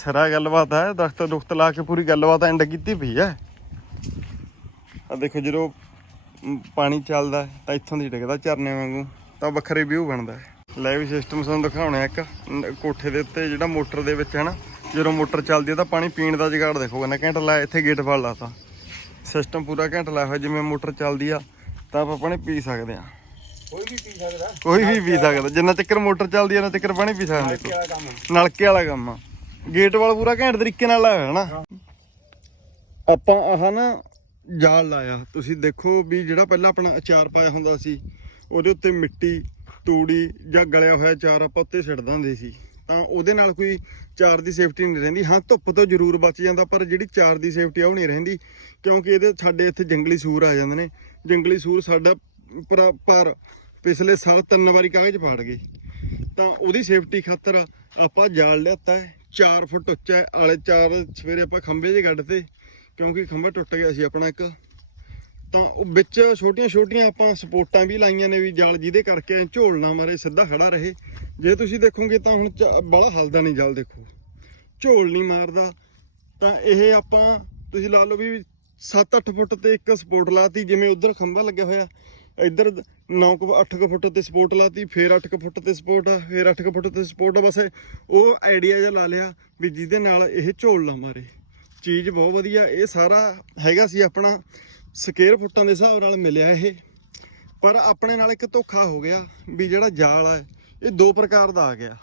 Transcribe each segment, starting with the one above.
ਸਰਾ ਗੱਲਬਾਤ ਹੈ ਦਰਖਤ ਦੁਖਤ ਲਾ ਕੇ ਪੂਰੀ ਗੱਲਬਾਤ ਐਂਡ ਕੀਤੀ ਪਈ ਹੈ। ਆ ਦੇਖੋ ਜਦੋਂ ਪਾਣੀ ਚੱਲਦਾ ਤਾਂ ਇੱਥੋਂ ਦੀ ਡਿੱਗਦਾ ਝਰਨੇ ਵਾਂਗੂ ਤਾਂ ਵੱਖਰੇ ਵਿਊ ਬਣਦਾ ਹੈ। ਲਾਈਵ ਸਿਸਟਮ ਤੁਹਾਨੂੰ ਦਿਖਾਉਣਾ ਇੱਕ ਨ- ਕੋਠੇ ਦੇ ਉੱਤੇ ਜਿਹੜਾ ਮੋਟਰ ਦੇ ਵਿੱਚ ਹੈ ਨਾ ਜਦੋਂ ਮੋਟਰ ਚੱਲਦੀ ਹੈ ਤਾਂ ਪਾਣੀ ਪੀਣ ਦਾ ਜੁਗਾੜ ਦੇਖੋ ਕਿੰਨਾ ਘੰਟਾ ਲਾਇਆ ਇੱਥੇ ਗੇਟ ਫੜ ਲਾਤਾ। ਸਿਸਟਮ ਪੂਰਾ ਘੰਟਾ ਲਾਇਆ ਹੋਇਆ ਜਿਵੇਂ ਮੋਟਰ ਚੱਲਦੀ ਆ ਤਾਂ ਆਪਾਂ ਪਾਣੀ ਪੀ ਸਕਦੇ ਆ। ਕੋਈ ਵੀ ਪੀ ਸਕਦਾ। ਕੋਈ ਵੀ ਪੀ ਸਕਦਾ ਜਿੰਨਾ ਚੱਕਰ ਮੋਟਰ ਚੱਲਦੀ ਆ ਨਾ ਚੱਕਰ ਪਾਣੀ ਪੀ ਸਕਦੇ ਨਲਕੇ ਵਾਲਾ ਕੰਮ ਆ। ਗੇਟ ਵਾਲਾ ਪੂਰਾ ਘੈਂਟ ਤਰੀਕੇ ਨਾਲ ਲਾਇਆ ਹੋਇਆ ਨਾ। ਆਪਾਂ ਆਹ ਨਾ ਜਾਲ ਲਾਇਆ। ਤੁਸੀਂ ਦੇਖੋ ਵੀ ਜਿਹੜਾ ਪਹਿਲਾਂ ਆਪਣਾ ਅਚਾਰ ਪਾਇਆ ਹੁੰਦਾ ਸੀ, ਉਹਦੇ ਉੱਤੇ ਮਿੱਟੀ, ਤੂੜੀ ਜਾਂ ਗਲਿਆ ਹੋਇਆ ਅਚਾਰ ਆਪਾਂ ਉੱਤੇ ਛੱਡਦਾ ਹੁੰਦੇ ਸੀ। ਤਾਂ ਉਹਦੇ ਨਾਲ ਕੋਈ ਚਾਰ ਦੀ ਸੇਫਟੀ ਨਹੀਂ ਰਹਿੰਦੀ। ਹਾਂ, ਧੁੱਪ ਤੋਂ ਜ਼ਰੂਰ ਬਚ ਜਾਂਦਾ, ਪਰ ਜਿਹੜੀ ਚਾਰ ਦੀ ਸੇਫਟੀ ਆ ਉਹ ਨਹੀਂ ਰਹਿੰਦੀ, ਕਿਉਂਕਿ ਇਹਦੇ ਸਾਡੇ ਇੱਥੇ ਜੰਗਲੀ ਸੂਰ ਆ ਜਾਂਦੇ ਨੇ। ਜੰਗਲੀ ਸੂਰ ਸਾਡਾ ਪਰ- ਪਰ ਪਿਛਲੇ ਸਾਲ ਤਿੰਨ ਵਾਰੀ ਕਾਗਜ਼ ਪਾੜ ਗਏ। ਤਾਂ ਉਹਦੀ ਸੇਫਟੀ ਖਾਤਰ ਆਪਾਂ ਜਾਲ ਲਿਆਤਾ ਹੈ। 4 ਫੁੱਟ ਉੱਚਾ ਹੈ। ਆਲੇ ਚਾਰ ਸਵੇਰੇ ਆਪਾਂ ਖੰਭੇ ਜੇ ਗੱਡਤੇ ਕਿਉਂਕਿ ਖੰਭਾ ਟੁੱਟ ਗਿਆ ਸੀ ਆਪਣਾ ਇੱਕ। ਤਾਂ ਉਹ ਵਿੱਚ ਛੋਟੀਆਂ ਛੋਟੀਆਂ ਆਪਾਂ ਸਪੋਰਟਾਂ ਵੀ ਲਾਈਆਂ ਨੇ ਵੀ ਜਾਲ ਜਿਹਦੇ ਕਰਕੇ ਝੋਲ ਨਾ ਮਾਰੇ, ਸਿੱਧਾ ਖੜਾ ਰਹੇ। ਜੇ ਤੁਸੀਂ ਦੇਖੋਗੇ ਤਾਂ ਹੁਣ ਬੜਾ ਹਲਦਾ ਨਹੀਂ ਜਾਲ ਦੇਖੋ। ਝੋਲ ਨਹੀਂ ਮਾਰਦਾ। ਤਾਂ ਇਹ ਆਪਾਂ ਤੁਸੀਂ ਲਾ ਲਓ ਵੀ 7-8 ਫੁੱਟ ਤੇ ਇੱਕ ਸਪੋਰਟ ਲਾਤੀ, ਜਿਵੇਂ ਉਧਰ ਖੰਭਾ ਲੱਗਿਆ ਹੋਇਆ। ਇੱਧਰ 9 8 ਫੁੱਟ ਤੇ ਸਪੋਰਟ ਲਾਤੀ, ਫੇਰ 8 ਫੁੱਟ ਤੇ ਸਪੋਰਟ ਆ, ਫੇਰ 8 ਫੁੱਟ ਤੇ ਸਪੋਰਟ ਆ, ਬਸ ਉਹ ਆਈਡੀਆ ਜਿਹਾ ਲਾ ਲਿਆ ਵੀ ਜਿਹਦੇ ਨਾਲ ਇਹ ਝੋਲ ਨਾ ਮਾਰੇ। ਚੀਜ਼ ਬਹੁਤ ਵਧੀਆ, ਇਹ ਸਾਰਾ ਹੈਗਾ ਸੀ ਆਪਣਾ ਸਕੇਅਰ ਫੁੱਟਾਂ ਦੇ ਹਿਸਾਬ ਨਾਲ ਮਿਲਿਆ ਇਹ। ਪਰ ਆਪਣੇ ਨਾਲ ਇੱਕ ਧੋਖਾ ਹੋ ਗਿਆ ਵੀ ਜਿਹੜਾ ਜਾਲ ਆ, ਇਹ ਦੋ ਪ੍ਰਕਾਰ ਦਾ ਆ ਗਿਆ।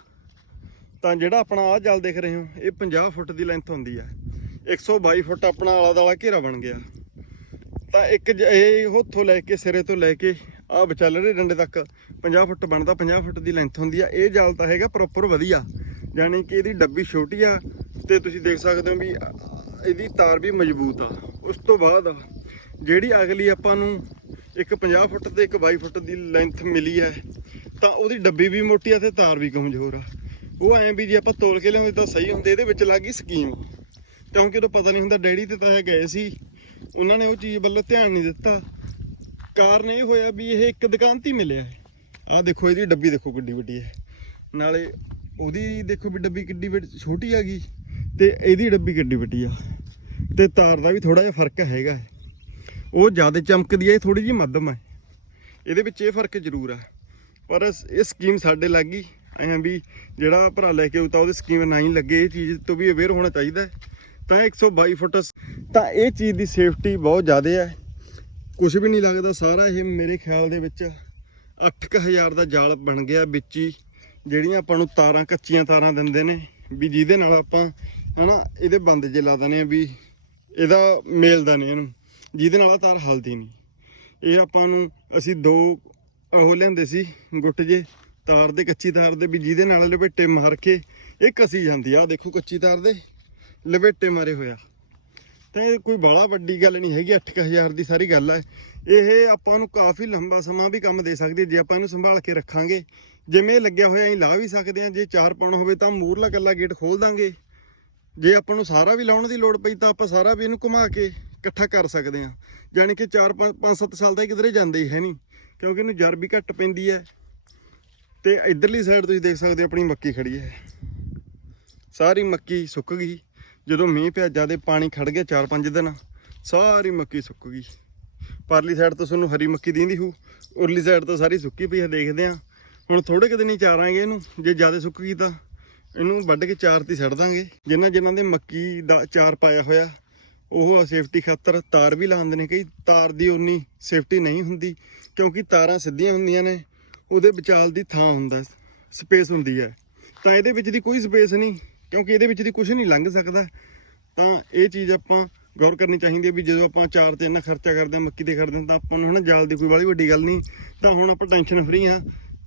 ਤਾਂ ਜਿਹੜਾ ਆਪਣਾ ਆਹ ਜਾਲ ਦੇਖ ਰਹੇ ਹੋ, ਇਹ 50 ਫੁੱਟ ਦੀ ਲੈਂਥ ਹੁੰਦੀ ਹੈ 122 ਫੁੱਟ ਆਪਣਾ ਆਲਾ ਦਾਲਾ ਘੇਰਾ ਬਣ ਗਿਆ। ਤਾਂ ਇੱਕ ਜ- ਇਹ ਉੱਥੋਂ ਲੈ ਕੇ, ਸਿਰੇ ਤੋਂ ਲੈ ਕੇ ਆ ਵਿਚਾਲੜੇ ਡੰਡੇ ਤੱਕ 50 ਫੁੱਟ ਬਣਦਾ 50 ਫੁੱਟ ਦੀ ਲੈਂਥ ਹੁੰਦੀ ਆ। ਇਹ ਜਾਲ ਤਾਂ ਹੈਗਾ ਪ੍ਰੋਪਰ ਵਧੀਆ। ਯਾਨੀ ਕਿ ਇਹਦੀ ਡੱਬੀ ਛੋਟੀ ਆ ਤੇ ਤੁਸੀਂ ਦੇਖ ਸਕਦੇ ਹੋ ਵੀ ਇਹਦੀ ਤਾਰ ਵੀ ਮਜ਼ਬੂਤ ਆ। ਉਸ ਤੋਂ ਬਾਅਦ ਜਿਹੜੀ ਅਗਲੀ ਆਪਾਂ ਨੂੰ ਇੱਕ 50 ਫੁੱਟ ਤੇ ਇੱਕ 22 ਫੁੱਟ ਦੀ ਲੈਂਥ ਮਿਲੀ ਹੈ, ਤਾਂ ਉਹਦੀ ਡੱਬੀ ਵੀ ਮੋਟੀ ਆ ਤੇ ਤਾਰ ਵੀ ਕਮਜ਼ੋਰ ਆ। ਉਹ ਐਂ ਵੀ ਜੇ ਆਪਾਂ ਤੋਲ ਕੇ ਲਿਆਉਂਦੇ ਤਾਂ ਸਹੀ ਹੁੰਦੇ, ਇਹਦੇ ਵਿੱਚ ਲੱਗ ਗਈ ਸਕੀਮ। ਕਿਉਂਕਿ ਉਦੋਂ ਪਤਾ ਨਹੀਂ ਹੁੰਦਾ ਡੈਡੀ ਤੇ ਤਾਂ ਇਹ ਗਏ ਸੀ। ਉਹਨਾਂ ਨੇ ਉਹ ਚੀਜ਼ ਵੱਲ ਧਿਆਨ ਨਹੀਂ ਦਿੱਤਾ। ਕਾਰਨ ਇਹ ਹੋਇਆ ਵੀ ਇਹ ਇੱਕ ਦੁਕਾਨ ਤੇ ਹੀ ਮਿਲਿਆ ਹੈ ਆਹ ਦੇਖੋ, ਇਹਦੀ ਡੱਬੀ ਦੇਖੋ ਕਿੱਡੀ ਵੱਡੀ ਹੈ। ਨਾਲੇ ਉਹਦੀ ਦੇਖੋ ਵੀ ਡੱਬੀ ਕਿੱਡੀ ਵੱਡੀ ਛੋਟੀ ਆ ਗਈ ਤੇ ਇਹਦੀ ਡੱਬੀ ਕਿੱਡੀ ਵੱਡੀ ਆ। ਤੇ ਤਾਰ ਦਾ ਵੀ ਥੋੜਾ ਜਿਹਾ ਫ਼ਰਕ ਹੈਗਾ ਹੈ। ਉਹ ਜ਼ਿਆਦਾ ਚਮਕਦੀ ਹੈ ਇਹ ਥੋੜੀ ਜਿਹੀ ਮੱਧਮ ਹੈ ਇਹਦੇ ਵਿੱਚ ਇਹ ਫ਼ਰਕ ਜ਼ਰੂਰ ਆ। ਪਰ ਇਹ ਸਕੀਮ ਸਾਡੇ ਲੱਗ ਗਈ। ਐਂ ਵੀ ਜਿਹੜਾ ਭਰਾ ਲੈ ਕੇ ਉਤਾ ਉਹਦੀ ਸਕੀਮ ਨਾ ਹੀ ਲੱਗੇ। ਇਹ ਚੀਜ਼ ਤੋਂ ਵੀ ਅਵੇਅਰ ਹੋਣਾ ਚਾਹੀਦਾ ਹੈ। ਤਾਂ 122 ਫੁੱਟ ਤਾਂ ਇਹ ਚੀਜ਼ ਦੀ ਸੇਫਟੀ ਬਹੁਤ ਜ਼ਿਆਦਾ ਹੈ ਕੁਝ ਵੀ ਨਹੀਂ ਲੱਗਦਾ, ਸਾਰਾ ਇਹ ਮੇਰੇ ਖਿਆਲ ਦੇ ਵਿੱਚ 8000 ਦਾ ਜਾਲ ਬਣ ਗਿਆ ਵਿੱਚ ਹੀ, ਜਿਹੜੀਆਂ ਆਪਾਂ ਨੂੰ ਤਾਰਾਂ ਕੱਚੀਆਂ ਤਾਰਾਂ ਦਿੰਦੇ ਨੇ, ਵੀ ਜਿਹਦੇ ਨਾਲ ਆਪਾਂ ਹਨਾ, ਇਹਦੇ ਬੰਦ ਜੇ ਲਾ ਦਨੇ ਆ ਵੀ ਇਹਦਾ ਮੇਲਦਾ ਨੇ ਇਹਨੂੰ, ਜਿਹਦੇ ਨਾਲ ਆ ਤਾਰ ਹਲਦੀ ਨਹੀਂ। ਇਹ ਆਪਾਂ ਨੂੰ, ਅਸੀਂ ਦੋ ਉਹ ਲੈਂਦੇ ਸੀ, ਗੁੱਟ ਜੇ, ਤਾਰ ਦੇ ਕੱਚੀ ਤਾਰ ਦੇ, ਵੀ ਜਿਹਦੇ ਨਾਲ ਲਪੇਟੇ ਮਾਰ ਕੇ ਇਹ ਕਸੀ ਜਾਂਦੀ ਆ, ਆਹ ਦੇਖੋ ਕੱਚੀ ਤਾਰ ਦੇ, ਲਪੇਟੇ ਮਾਰੇ ਹੋਇਆ ਤਾਂ ਇਹ ਕੋਈ ਬਾਲਾ ਵੱਡੀ ਗੱਲ ਨਹੀਂ ਹੈਗੀ 8000 ਦੀ ਸਾਰੀ ਗੱਲ ਹੈ ਇਹ ਆਪਾਂ ਨੂੰ ਕਾਫੀ ਲੰਬਾ ਸਮਾਂ ਵੀ ਕੰਮ ਦੇ ਸਕਦੀ ਜੇ ਆਪਾਂ ਇਹਨੂੰ ਸੰਭਾਲ ਕੇ ਰੱਖਾਂਗੇ, ਜਿਵੇਂ ਇਹ ਲੱਗਿਆ ਹੋਇਆ, ਅਸੀਂ ਲਾ ਵੀ ਸਕਦੇ ਹਾਂ। ਜੇ ਚਾਰ ਪਾਉਣ ਹੋਵੇ ਤਾਂ ਮੂਰਲਾ ਕੱਲਾ ਗੇਟ ਖੋਲ ਦਾਂਗੇ। ਜੇ ਆਪਾਂ ਨੂੰ ਸਾਰਾ ਵੀ ਲਾਉਣ ਦੀ ਲੋੜ ਪਈ ਤਾਂ ਆਪਾਂ ਸਾਰਾ ਵੀ ਇਹਨੂੰ ਘੁਮਾ ਕੇ ਇਕੱਠਾ ਕਰ ਸਕਦੇ ਹਾਂ। ਯਾਨੀ ਕਿ 4 5 7 ਸਾਲ ਤਾਂ ਇਹ ਕਿਧਰੇ ਜਾਂਦੇ ਹੀ ਹੈ ਨਹੀਂ, ਕਿਉਂਕਿ ਇਹਨੂੰ ਜਰ ਵੀ ਘੱਟ ਪੈਂਦੀ ਹੈ। ਤੇ ਇਧਰਲੀ ਸਾਈਡ ਤੁਸੀਂ ਦੇਖ ਸਕਦੇ ਹੋ, ਆਪਣੀ ਮੱਕੀ ਖੜੀ ਹੈ। ਸਾਰੀ ਮੱਕੀ ਸੁੱਕ ਗਈ। ਜਦੋਂ ਮੀਂਹ ਪਿਆ ਜਿਆਦੇ ਪਾਣੀ ਖੜ ਗਿਆ 4-5 ਦਿਨ, ਸਾਰੀ ਮੱਕੀ ਸੁੱਕ ਗਈ। ਪਰਲੀ ਸਾਈਡ ਤੋਂ ਤੁਹਾਨੂੰ ਹਰੀ ਮੱਕੀ ਦੀਂਦੀ ਹੂ, ਉਰਲੀ ਸਾਈਡ ਤੋਂ ਸਾਰੀ ਸੁੱਕੀ ਪਈ ਹੈ, ਦੇਖਦੇ ਆ ਹੁਣ ਥੋੜੇ ਕੁ ਦਿਨ ਹੀ ਚਾਰਾਂਗੇ ਇਹਨੂੰ, ਜੇ ਜ਼ਿਆਦਾ ਸੁੱਕ ਗਈ ਤਾਂ ਇਹਨੂੰ ਵੱਢ ਕੇ ਚਾਰ ਤੇ ਛੱਡ ਦਾਂਗੇ। ਜਿਨ੍ਹਾਂ ਜਿਨ੍ਹਾਂ ਦੇ ਮੱਕੀ ਦਾ ਚਾਰ ਪਾਇਆ ਹੋਇਆ, ਉਹ ਸੇਫਟੀ ਖਾਤਰ ਤਾਰ ਵੀ ਲਾਉਂਦੇ ਨੇ, ਕਈ ਤਾਰ ਦੀ ਉਨੀ ਸੇਫਟੀ ਨਹੀਂ ਹੁੰਦੀ, ਕਿਉਂਕਿ ਤਾਰਾਂ ਸਿੱਧੀਆਂ ਹੁੰਦੀਆਂ ਨੇ, ਉਹਦੇ ਵਿਚਾਲ ਦੀ ਥਾਂ ਹੁੰਦਾ, ਸਪੇਸ ਹੁੰਦੀ ਹੈ। ਤਾਂ ਇਹਦੇ ਵਿੱਚ ਦੀ ਕੋਈ ਸਪੇਸ ਨਹੀਂ। ਕਿਉਂਕਿ ਇਹਦੇ ਵਿੱਚ ਦੀ ਕੁਝ ਨਹੀਂ ਲੰਘ ਸਕਦਾ। ਤਾਂ ਇਹ ਚੀਜ਼ ਆਪਾਂ ਗੌਰ ਕਰਨੀ ਚਾਹੀਦੀ ਹੈ ਵੀ ਜਦੋਂ ਆਪਾਂ ਚਾਰ ਤੇ ਇੰਨਾ ਖਰਚਾ ਕਰਦੇ ਹਾਂ, ਮੱਕੀ ਤੇ ਕਰਦੇ ਹਾਂ, ਤਾਂ ਆਪਾਂ ਨੂੰ ਹਨਾ ਜਾਲ ਦੀ ਕੋਈ ਬਾਲੀ ਵੱਡੀ ਗੱਲ ਨਹੀਂ। ਤਾਂ ਹੁਣ ਆਪਾਂ ਟੈਨਸ਼ਨ ਫਰੀ ਹਾਂ।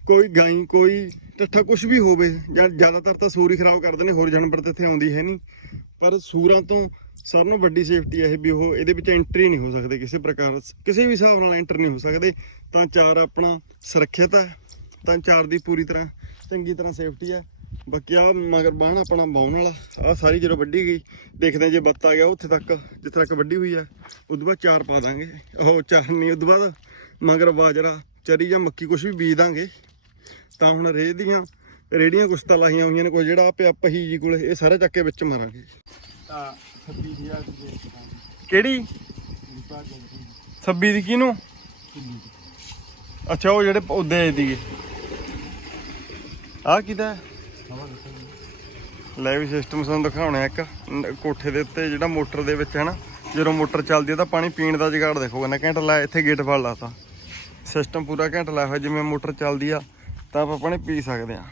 ਕੋਈ ਗਾਈ, ਕੋਈ ਟੱਠਾ ਕੁਝ ਵੀ ਹੋਵੇ, ਜਾਂ ਜ਼ਿਆਦਾਤਰ ਤਾਂ ਸੂਰ ਹੀ ਖਰਾਬ ਕਰਦੇ ਨੇ, ਹੋਰ ਜਾਨਵਰ ਤਾਂ ਇੱਥੇ ਆਉਂਦੀ ਹੈ ਨਹੀਂ। ਪਰ ਸੂਰਾਂ ਤੋਂ ਸਾਰਿਆਂ ਨੂੰ ਵੱਡੀ ਸੇਫਟੀ ਹੈ ਵੀ ਉਹ, ਇਹਦੇ ਵਿੱਚ ਐਂਟਰੀ ਨਹੀਂ ਹੋ ਸਕਦੇ ਕਿਸੇ ਪ੍ਰਕਾਰ, ਕਿਸੇ ਵੀ ਹਿਸਾਬ ਨਾਲ ਐਂਟਰ ਨਹੀਂ ਹੋ ਸਕਦੇ। ਤਾਂ ਚਾਰ ਆਪਣਾ ਸੁਰੱਖਿਅਤ ਹੈ। ਤਾਂ ਚਾਰ ਦੀ ਪੂਰੀ ਤਰ੍ਹਾਂ ਚੰਗੀ ਤਰ੍ਹਾਂ ਸੇਫਟੀ ਹੈ। ਬਾਕੀ ਆ ਮਗਰ ਬਾਣ ਆਪਣਾ ਬਾਉਣ ਵਾਲਾ ਆ ਸਾਰੀ ਜਦੋਂ ਵੱਢੀ ਗਈ ਦੇਖਦੇ ਜੇ ਬੱਤ ਆ ਗਿਆ ਉੱਥੇ ਤੱਕ ਜਿੱਥੇ ਤੱਕ ਵੱਢੀ ਹੋਈ ਹੈ ਉਦੋਂ ਬਾਅਦ ਚਾਰ ਪਾ ਦਾਂਗੇ। ਉਹ ਚਾਰ ਨਹੀਂ ਉਦੋਂ ਬਾਅਦ ਮਗਰ ਬਾਜਰਾ ਚਰੀ ਜਾਂ ਮੱਕੀ ਕੁਝ ਵੀ ਬੀਜ ਦਾਂਗੇ। ਤਾਂ ਹੁਣ ਰੇਹ ਦੀਆਂ ਰੇੜੀਆਂ ਕੁਛ ਤਾਂ ਲਾਹੀਆਂ ਹੋਈਆਂ ਨੇ ਕੋਈ ਜਿਹੜਾ ਆ ਪਿਆ ਪਹੀ ਜੀ ਕੋਲੇ ਇਹ ਸਾਰਾ ਚੱਕ ਕੇ ਵਿੱਚ ਮਾਰਾਂਗੇ। ਤਾਂ 26000 ਰੁਪਏ ਕਿਹੜੀ ਰੁਪਾ ਦੇ 26 ਦੀ ਕਿਹਨੂੰ? ਅੱਛਾ ਉਹ ਜਿਹੜੇ ਉਹਦੇ ਦੀਗੇ ਆ ਕਿਦਾ ਲਾਈਵ ਸਿਸਟਮ ਤੁਹਾਨੂੰ ਦਿਖਾਉਣਾ ਇੱਕ। ਨ- ਕੋਠੇ ਦੇ ਉੱਤੇ ਜਿਹੜਾ ਮੋਟਰ ਦੇ ਵਿੱਚ ਹੈ ਨਾ ਜਦੋਂ ਮੋਟਰ ਚੱਲਦੀ ਹੈ ਤਾਂ ਪਾਣੀ ਪੀਣ ਦਾ ਜੁਗਾੜ ਦੇਖੋ ਕਿੰਨਾ ਘੰਟਾ ਲਾਇਆ ਇੱਥੇ ਗੇਟ ਫੜ ਲਾਤਾ। ਸਿਸਟਮ ਪੂਰਾ ਘੰਟਾ ਲਾਇਆ ਹੋਇਆ ਜਿਵੇਂ ਮੋਟਰ ਚੱਲਦੀ ਆ ਤਾਂ ਆਪਾਂ ਪਾਣੀ ਪੀ ਸਕਦੇ ਆ।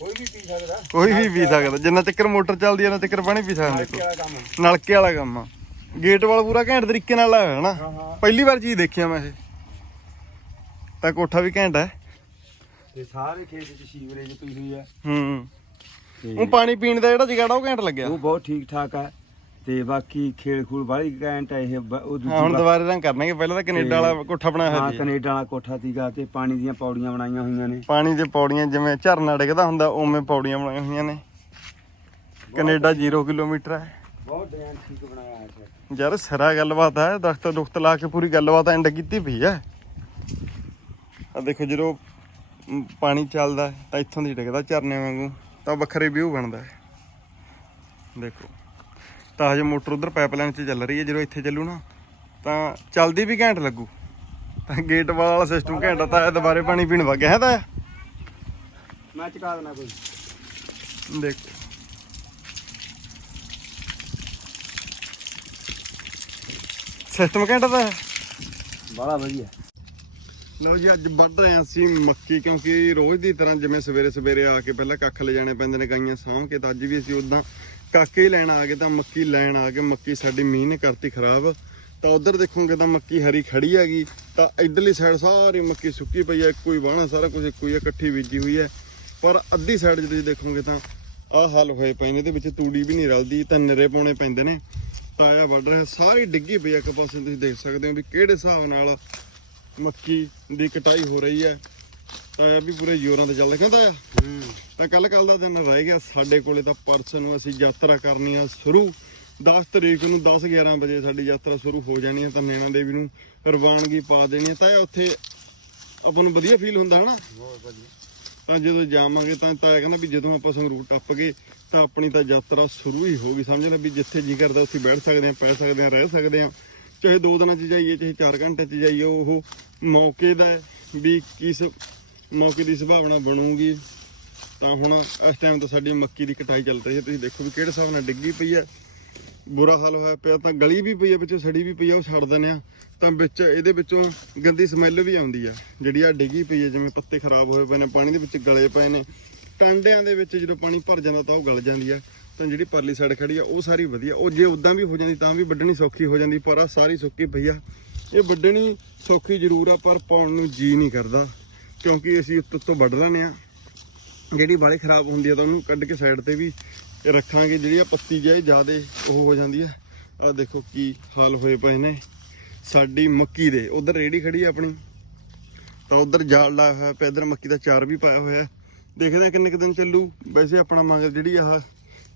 ਕੋਈ ਵੀ ਪੀ ਸਕਦਾ। ਕੋਈ ਵੀ ਪੀ ਸਕਦਾ ਜਿੰਨਾ ਚੱਕਰ ਮੋਟਰ ਚੱਲਦੀ ਆ ਨਾ ਚੱਕਰ ਪਾਣੀ ਪੀ ਸਕਦੇ ਦੇਖੋ। ਨਲਕੇ ਵਾਲਾ ਕੰਮ ਆ। ਗੇਟ ਵਾਲਾ ਪੂਰਾ ਘੈਂਟ ਤਰੀਕੇ ਨਾਲ ਲਾਇਆ ਹੋਇਆ ਨਾ। ਹਾਂ ਹਾਂ। ਪਹਿਲੀ ਵਾਰ ਚੀਜ਼ ਦੇਖਿਆ ਮੈਂ ਇਹ। ਤਾਂ ਕੋਠਾ ਵੀ ਘੈਂਟ ਹੈ ਤੇ ਸਾਰੇ ਖੇਤ ਚ ਸੀਵਰੇਜ ਪਈ ਹੋਈ ਹੈ ਹੂੰ। ਤੇ ਉਹ ਪਾਣੀ ਪੀਣ ਦਾ ਜਿਹੜਾ ਜਗਾੜਾ ਉਹ ਘੈਂਟ ਲੱਗਿਆ। ਉਹ ਬਹੁਤ ਠੀਕ ਠਾਕ ਹੈ ਤੇ ਬਾਕੀ ਖੇਲ ਖੂਲ ਵਾਲੀ ਘੈਂਟ ਇਹ ਬ- ਉਹ ਹਾਂ ਹੁਣ ਦੁਬਾਰੇ ਰੰਗ ਕਰਨਗੇ। ਪਹਿਲਾਂ ਤਾਂ ਕੈਨੇਡਾ ਵਾਲਾ ਕੋਠਾ ਬਣਾਇਆ ਹਾਂ ਸੀ। ਕੈਨੇਡਾ ਵਾਲਾ ਕੋਠਾ ਸੀਗਾ ਤੇ ਪਾਣੀ ਦੀਆਂ ਪੌੜੀਆਂ ਬਣਾਈਆਂ ਹੋਈਆਂ ਨੇ। ਪਾਣੀ ਦੇ ਪੌੜੀਆਂ ਜਿਵੇਂ ਝਰਨਾ ਡਿੱਗਦਾ ਹੁੰਦਾ ਉਵੇਂ ਪੌੜੀਆਂ ਬਣਾਈਆਂ ਹੋਈਆਂ ਨੇ। ਕੈਨੇਡਾ 0 ਕਿਲੋਮੀਟਰ ਹੈ ਬਹੁਤ ਡਿਜ਼ਾਈਨ ਠੀਕ ਬਣਾਇਆ ਹੈ ਇੱਥੇ। ਯਾਰ ਸਿਰਾ ਗੱਲਬਾਤ ਹੈ ਦਰਖਤ ਦੁਖਤ ਲਾ ਕੇ ਪੂਰੀ ਗੱਲਬਾਤ ਐਂਡ ਕੀਤੀ ਪਈ ਹੈ ਆ ਦੇਖੋ ਜਦੋਂ ਪਾਣੀ ਚੱਲਦਾ ਤਾਂ ਇੱਥੋਂ ਦੀ ਡਿੱਗਦਾ ਝਰਨੇ ਵਾਂਗੂ ਤਾਂ ਵੱਖਰੇ ਵਿਊ ਬਣਦਾ ਹੈ। ਦੇਖੋ ਤਾਂ ਹਜੇ ਮੋਟਰ ਉਧਰ ਪਾਈਪਲਾਈਨ 'ਚ ਚੱਲ ਰਹੀ ਹੈ ਜਦੋਂ ਇੱਥੇ ਚੱਲੂ ਨਾ ਤਾਂ ਚੱਲਦੀ ਵੀ ਘੈਂਟ ਲੱਗੂ। ਤਾਂ ਗੇਟ ਵਾਲਾ ਸਿਸਟਮ ਘੈਂਟ ਤਾਂ ਦੁਬਾਰੇ ਪਾਣੀ ਪੀਣ ਵਗ ਗਿਆ ਹੈ ਤਾਂ ਮੈਂ ਚਕਾ ਦੇਣਾ ਕੋਈ। ਦੇਖੋ। ਸਿਸਟਮ ਘੈਂਟ ਹੈ ਬੜਾ ਵਧੀਆ। ਲਓ ਜੀ, ਅੱਜ ਵੱਢ ਰਹੇ ਹਾਂ ਅਸੀਂ ਮੱਕੀ, ਕਿਉਂਕਿ ਰੋਜ਼ ਦੀ ਤਰ੍ਹਾਂ ਜਿਵੇਂ ਸਵੇਰੇ ਸਵੇਰੇ ਆ ਕੇ ਪਹਿਲਾਂ ਕੱਖ ਲੈ ਜਾਣੇ ਪੈਂਦੇ ਨੇ ਗਾਈਆਂ ਸਾਂਭ ਕੇ, ਤਾਂ ਅੱਜ ਵੀ ਅਸੀਂ ਉਦਾਂ ਕਾਕੇ ਹੀ ਲੈਣ ਆ ਗਏ, ਤਾਂ ਮੱਕੀ ਲੈਣ ਆ ਕੇ ਮੱਕੀ ਸਾਡੀ ਮੀਂਹ ਨੇ ਕਰਤੀ ਖਰਾਬ। ਤਾਂ ਉਧਰ ਦੇਖੋਗੇ ਤਾਂ ਮੱਕੀ ਹਰੀ ਖੜੀ ਹੈਗੀ, ਤਾਂ ਇਧਰਲੀ ਸਾਈਡ ਸਾਰੀ ਮੱਕੀ ਸੁੱਕੀ ਪਈ ਹੈ, ਇੱਕੋ ਹੀ ਵਾਹਣਾ ਸਾਰਾ ਕੁਝ ਇੱਕੋ ਹੀ ਹੈ ਇਕੱਠੀ ਬੀਜੀ ਹੋਈ ਹੈ। ਪਰ ਅੱਧੀ ਸਾਈਡ ਜੇ ਤੁਸੀਂ ਦੇਖੋਗੇ ਤਾਂ ਆਹ ਹਾਲ ਹੋਏ ਪਏ ਨੇ, ਇਹਦੇ ਵਿੱਚ ਤੂੜੀ ਵੀ ਨਹੀਂ ਰਲਦੀ, ਤਾਂ ਨਿਰੇ ਪਾਉਣੇ ਪੈਂਦੇ ਨੇ। ਤਾਇਆ ਵੱਢ ਰਿਹਾ, ਸਾਰੀ ਡਿੱਗੀ ਪਈ ਆ ਇੱਕ ਪਾਸੇ ਤੁਸੀਂ ਦੇਖ ਸਕਦੇ ਹੋ ਵੀ ਕਿਹੜੇ ਹਿਸਾਬ ਨਾਲ ਮੱਕੀ ਦੀ ਕਟਾਈ ਹੋ ਰਹੀ ਹੈ। ਤਾਂ ਇਹ ਵੀ ਪੂਰੇ ਜ਼ੋਰਾਂ ਤੇ ਚੱਲ ਕਹਿੰਦਾ ਆ ਹੂੰ ਤਾਂ ਕੱਲ ਕੱਲ ਦਾ ਦਿਨ ਰਹਿ ਗਿਆ। ਸਾਡੇ ਕੋਲੇ ਤਾਂ ਪਰਸੋਂ ਨੂੰ ਅਸੀਂ ਯਾਤਰਾ ਕਰਨੀ ਆ ਸ਼ੁਰੂ। 10 ਤਰੀਕ ਨੂੰ 10 11 ਵਜੇ ਸਾਡੀ ਯਾਤਰਾ ਸ਼ੁਰੂ ਹੋ ਜਾਣੀ ਹੈ। ਤਾਂ ਨੈਣਾ ਦੇਵੀ ਨੂੰ ਰਵਾਨਗੀ ਪਾ ਦੇਣੀ ਹੈ। ਤਾਂ ਇਹ ਉੱਥੇ ਆਪਾਂ ਨੂੰ ਵਧੀਆ ਫੀਲ ਹੁੰਦਾ ਹਨਾ ਬਹੁਤ ਵਧੀਆ। ਤਾਂ ਜਦੋਂ ਜਾਵਾਂਗੇ ਤਾਂ ਤਾਂ ਕਹਿੰਦਾ ਵੀ ਜਦੋਂ ਆਪਾਂ ਸੰਗਰੂਰ ਟੱਪ ਗਏ ਤਾਂ ਆਪਣੀ ਤਾਂ ਯਾਤਰਾ ਸ਼ੁਰੂ ਹੀ ਹੋ ਗਈ। ਸਮਝ ਲੈ ਵੀ ਜਿੱਥੇ ਜੀ ਕਰਦਾ ਉੱਥੇ ਬੈਠ ਸਕਦੇ ਆ ਪੈ ਸਕਦੇ ਆ ਰਹਿ ਸਕਦੇ ਆ ਚਾਹੇ ਦੋ ਦਿਨਾਂ 'ਚ ਜਾਈਏ, ਚਾਹੇ 4 ਘੰਟੇ 'ਚ ਜਾਈਏ, ਉਹ ਮੌਕੇ ਦਾ ਵੀ ਕਿਸ ਮੌਕੇ ਦੀ ਸੰਭਾਵਨਾ ਬਣੂਗੀ। ਤਾਂ ਹੁਣ ਇਸ ਟਾਈਮ ਤਾਂ ਸਾਡੀ ਮੱਕੀ ਦੀ ਕਟਾਈ ਚੱਲ ਰਹੀ ਹੈ। ਤੁਸੀਂ ਦੇਖੋ ਵੀ ਕਿਹੜੇ ਹਿਸਾਬ ਨਾਲ ਡਿੱਗੀ ਪਈ ਹੈ। ਬੁਰਾ ਹਾਲ ਹੋਇਆ ਪਿਆ, ਤਾਂ ਗਲੀ ਵੀ ਪਈ ਹੈ, ਵਿੱਚੋਂ ਸੜੀ ਵੀ ਪਈ ਹੈ, ਉਹ ਛੱਡ ਦਿੰਦੇ ਆ ਤਾਂ ਵਿੱਚ ਇਹਦੇ ਵਿੱਚੋਂ ਗੰਦੀ ਸਮੈਲ ਵੀ ਆਉਂਦੀ ਆ ਜਿਹੜੀ ਆ ਡਿੱਗੀ ਪਈ ਹੈ, ਜਿਵੇਂ ਪੱਤੇ ਖਰਾਬ ਹੋਏ ਪਏ ਨੇ, ਪਾਣੀ ਦੇ ਵਿੱਚ ਗਲੇ ਪਏ ਨੇ। ਟਾਂਡਿਆਂ ਦੇ ਵਿੱਚ ਜਦੋਂ ਪਾਣੀ ਭਰ ਜਾਂਦਾ ਤਾਂ ਉਹ ਗਲ ਜਾਂਦੀ ਆ, ਤਾਂ ਜਿਹੜੀ ਪਰਲੀ ਸਾਈਡ ਖੜੀ ਆ, ਉਹ ਸਾਰੀ ਵਧੀਆ। ਉਹ ਜੇ ਉਦਾਂ ਵੀ ਹੋ ਜਾਂਦੀ ਤਾਂ ਵੀ ਵੱਢਣੀ ਸੌਖੀ ਹੋ ਜਾਂਦੀ, ਪਰ ਆ ਸਾਰੀ ਸੁੱਕੀ ਪਈ ਆ। ਇਹ ਵੱਢਣੀ ਸੌਖੀ ਜ਼ਰੂਰ ਆ, ਪਰ ਪਾਉਣ ਨੂੰ ਜੀ ਨਹੀਂ ਕਰਦਾ, ਕਿਉਂਕਿ ਅਸੀਂ ਉੱਤੋਂ ਤੋਂ ਵੱਢ ਲੈਂਦੇ ਆ। ਜਿਹੜੀ ਵਾਲੀ ਖਰਾਬ ਹੁੰਦੀ ਆ ਤਾਂ ਉਹਨੂੰ ਕੱਢ ਕੇ ਸਾਈਡ ਤੇ ਵੀ ਰੱਖਾਂਗੇ, ਜਿਹੜੀ ਆ ਪੱਤੀ ਜਿਹੀ ਜ਼ਿਆਦਾ ਉਹ ਹੋ ਜਾਂਦੀ ਆ। ਆ ਦੇਖੋ ਕੀ ਹਾਲ ਹੋਏ ਪਏ ਨੇ। ਸਾਡੀ ਮੱਕੀ ਦੇ, ਉਧਰ ਰੇੜੀ ਖੜੀ ਆ ਆਪਣੀ। ਤਾਂ ਉਧਰ ਜਾਲ ਲਾਇਆ ਹੋਇਆ ਪਿਆ, ਇਧਰ ਮੱਕੀ ਦਾ ਚਾਰ ਵੀ ਪਾਇਆ ਹੋਇਆ। ਦੇਖਦੇ ਆ ਕਿੰਨੇ ਕੁ ਦਿਨ ਚੱਲੂ। ਵੈਸੇ ਆਪਣਾ ਮਗਰ ਜਿਹੜੀ ਆਹ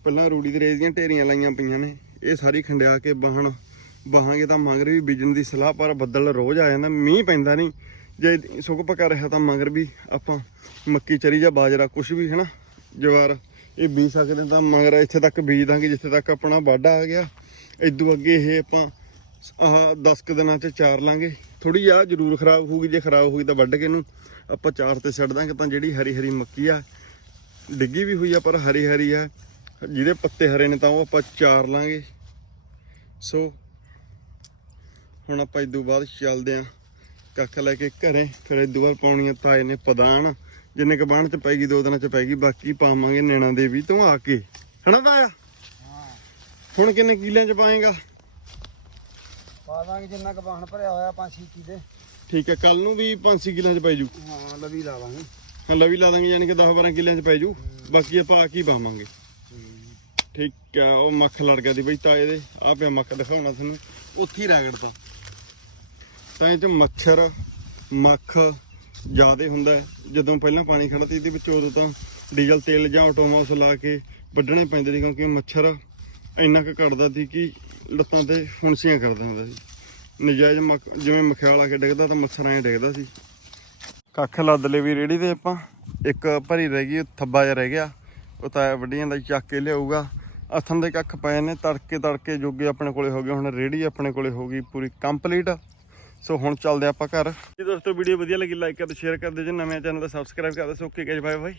ਪਹਿਲਾਂ ਰੂੜੀ ਦੇ ਰੇਸ ਦੀਆਂ ਢੇਰੀਆਂ ਲਾਈਆਂ ਪਈਆਂ ਨੇ, ਇਹ ਸਾਰੀ ਖੰਡਿਆ ਕੇ ਬਾਹਣ। ਬਾਹਾਂਗੇ ਤਾਂ ਮਗਰ ਵੀ ਬੀਜਣ ਦੀ ਸਲਾਹ, ਪਰ ਬੱਦਲ ਰੋਜ਼ ਆ ਜਾਂਦਾ, ਮੀਂਹ ਪੈਂਦਾ ਨਹੀਂ। ਜੇ ਸੁੱਕ ਪਕਾ ਰਿਹਾ ਤਾਂ ਮਗਰ ਵੀ ਆਪਾਂ ਮੱਕੀ, ਚਰੀ ਜਾਂ ਬਾਜਰਾ ਕੁਝ ਵੀ ਹੈ ਨਾ ਜਵਾਰ, ਇਹ ਬੀਜ ਸਕਦੇ ਤਾਂ ਮਗਰ ਇੱਥੇ ਤੱਕ ਬੀਜ ਦਾਂਗੇ, ਜਿੱਥੇ ਤੱਕ ਆਪਣਾ ਵਾਢਾ ਆ ਗਿਆ। ਇਦੋਂ ਅੱਗੇ ਇਹ ਆਪਾਂ ਆਹ 10 ਕੁ ਦਿਨਾਂ ਚ ਚਾਰ ਲਾਂਗੇ। ਥੋੜੀ ਆ ਜ਼ਰੂਰ ਖਰਾਬ ਹੋਊਗੀ, ਜੇ ਖਰਾਬ ਹੋਈ ਤਾਂ ਵੱਢ ਕੇ ਇਹਨੂੰ ਆਪਾਂ ਚਾਰ ਤੇ ਛੱਡ ਦਾਂਗੇ ਤਾਂ ਜਿਹੜੀ ਹਰੀ ਹਰੀ ਮੱਕੀ ਆ ਡਿੱਗੀ ਵੀ ਹੋਈ ਆ ਪਰ ਹਰੀ ਹਰੀ ਆ। ਜਿਹਦੇ ਪੱਤੇ ਹਰੇ ਨੇ ਤਾਂ ਉਹ ਆਪਾਂ ਚਾਰ ਲਾਂਗੇ। ਸੋ ਹੁਣ ਆਪਾਂ ਇਦੋਂ ਬਾਅਦ ਚੱਲਦੇ ਆਂ ਕੱਖ ਲੈ ਕੇ ਘਰੇ। ਫਿਰ ਇਦੋਂ ਬਾਅਦ ਪਾਉਣੀਆਂ ਤਾਏ ਨੇ ਪਦਾਨ ਜਿੰਨੇ ਕ ਬਾਣ ਚ ਪੈਗੀ ਦੋ ਦਿਨਾਂ ਚ ਪੈਗੀ ਬਾਕੀ ਪਾਵਾਂਗੇ ਨੈਣਾ ਦੇਵੀ ਤੋਂ ਆ ਕੇ। ਹਨਾ ਤਾਇਆ? ਹਾਂ। ਹੁਣ ਕਿੰਨੇ ਕਿਲਿਆਂ ਚ ਪਾਏਗਾ? ਪਾ ਦਾਂਗੇ ਜਿੰਨਾ ਕੁ ਬਾਹਣ ਭਰਿਆ ਹੋਇਆ ਪੰਜ ਛੇ ਕਿਲੇ। ਠੀਕ ਹੈ ਕੱਲ ਨੂੰ ਵੀ 5-6 ਕਿਲਿਆਂ ਚ ਪੈ ਜੂ। ਹਾਂ ਲਵੀ ਲਾ ਦਾਂਗੇ। ਹਾਂ ਲਵੀ ਲਾ ਦਾਂਗੇ ਯਾਨੀ ਕਿ 10-12 ਕਿਲਿਆਂ ਚ ਪੈ ਜੂ। ਬਾਕੀ ਆਪਾਂ ਆ ਕੀ ਪਾਵਾਂਗੇ? ਠੀਕ ਆ ਉਹ ਮੱਖ ਲੜ ਗਿਆ ਦੀ ਬਈ ਤਾਏ ਦੇ। ਆ ਪਿਆ ਮੱਖ ਦਿਖਾਉਣਾ ਤੁਹਾਨੂੰ। ਉੱਥੇ ਹੀ ਰਗੜਤਾ ਤਾਂ ਇਹ ਚ ਮੱਛਰ ਮੱਖ ਜ਼ਿਆਦੇ ਹੁੰਦਾ ਹੈ। ਜਦੋਂ ਪਹਿਲਾਂ ਪਾਣੀ ਖੜਾ ਤੇ ਇਹਦੇ ਵਿੱਚ ਉਦੋਂ ਤਾਂ ਡੀਜ਼ਲ ਤੇਲ ਜਾਂ ਆਟੋਮਾਸ ਲਾ ਕੇ ਵੱਢਣੇ ਪੈਂਦੇ ਸੀ ਕਿਉਂਕਿ ਮੱਛਰ ਇੰਨਾ ਕੁ ਕੱਟਦਾ ਸੀ ਕਿ ਲੱਤਾਂ ਤੇ ਫੁੰਸੀਆਂ ਕਰਦਾ ਹੁੰਦਾ ਸੀ। ਨਜਾਇਜ਼ ਮੱਖ ਜਿਵੇਂ ਮਖਿਆਲ ਆ ਕੇ ਡਿੱਗਦਾ ਤਾਂ ਮੱਛਰ ਐਂ ਡਿੱਗਦਾ ਸੀ। ਕੱਖ ਲੱਦ ਲਏ ਵੀ ਰੇੜੀ ਤੇ ਆਪਾਂ। ਇੱਕ ਭਰੀ ਰਹਿ ਗਈ ਥੱਬਾ ਜਿਹਾ ਰਹਿ ਗਿਆ। ਉਹ ਤਾਂ ਵੱਡੀਆਂ ਦਾ ਚੱਕ ਕੇ ਲਿਆਊਗਾ। ਅਥਨ ਦੇ ਕੱਖ ਪਏ ਨੇ ਤੜਕੇ ਤੜਕੇ ਜੋਗੇ ਆਪਣੇ ਕੋਲੇ ਹੋ ਗਏ। ਹੁਣ ਰੇੜੀ ਆਪਣੇ ਕੋਲੇ ਹੋ ਗਈ ਪੂਰੀ ਕੰਪਲੀਟ। ਸੋ ਹੁਣ ਚੱਲਦੇ ਆਪਾਂ ਘਰ। ਜੀ ਦੋਸਤੋ ਵੀਡੀਓ ਵਧੀਆ ਲੱਗੀ ਲਾਈਕ ਕਰ ਦਿਓ ਸ਼ੇਅਰ ਕਰ ਦਿਓ। ਜੇ ਨਵੇਂ ਚੈਨਲ ਦਾ ਸਬਸਕ੍ਰਾਈਬ ਕਰ ਦਿਓ। So okay guys bye bye